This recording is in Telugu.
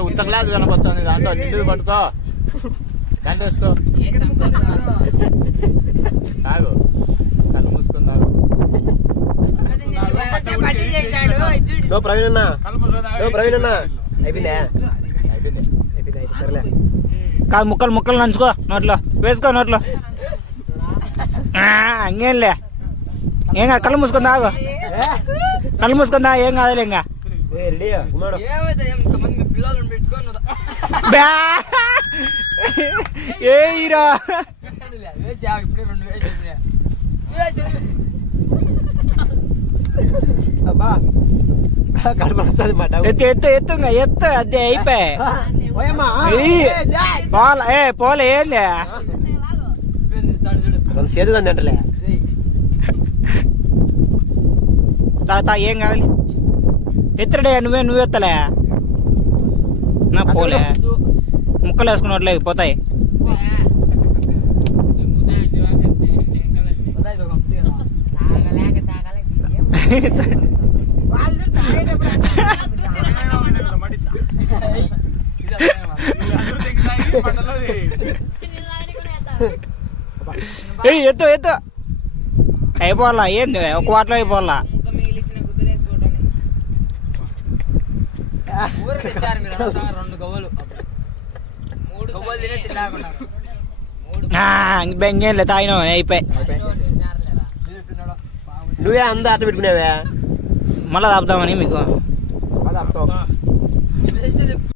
ఉత్తకలేదు కనకొచ్చింది దాంట్లో నిండు పట్టుకో దాంట్లో వేసుకో తాగు కళ్ళు మూసుకొని తాగు ప్రవీణ్ అన్న అయిపోయిందా సరేలే కాదు ముక్కలు ముక్కలు నంచుకో నోట్లో వేసుకో నోట్లో ఇంకేంలే ఏం కాదు కళ్ళు మూసుకొని తాగు కళ్ళు మూసుకొని తాగు ఏం కాదులే ఇంకా ఏరా ఎత్తు ఎత్తు ఎత్తు ఎత్తు అదే అయిపోయి పోలే ఏంలే చేదుగా అంటలే తా ఏం కావాలి ఎత్తడే నువ్వు ఎత్తలే నా పోలే ముక్కలు వేసుకున్నట్లే పోతాయి ఎత్తు ఎత్తు అయిపోవాలా ఏంది ఒక వాటిలో అయిపోవాలా బెంగేలే తాగినా అయిపోయి నువ్వే అందా అట్ట పెట్టుకునేవే మళ్ళా తాపుదామని మీకు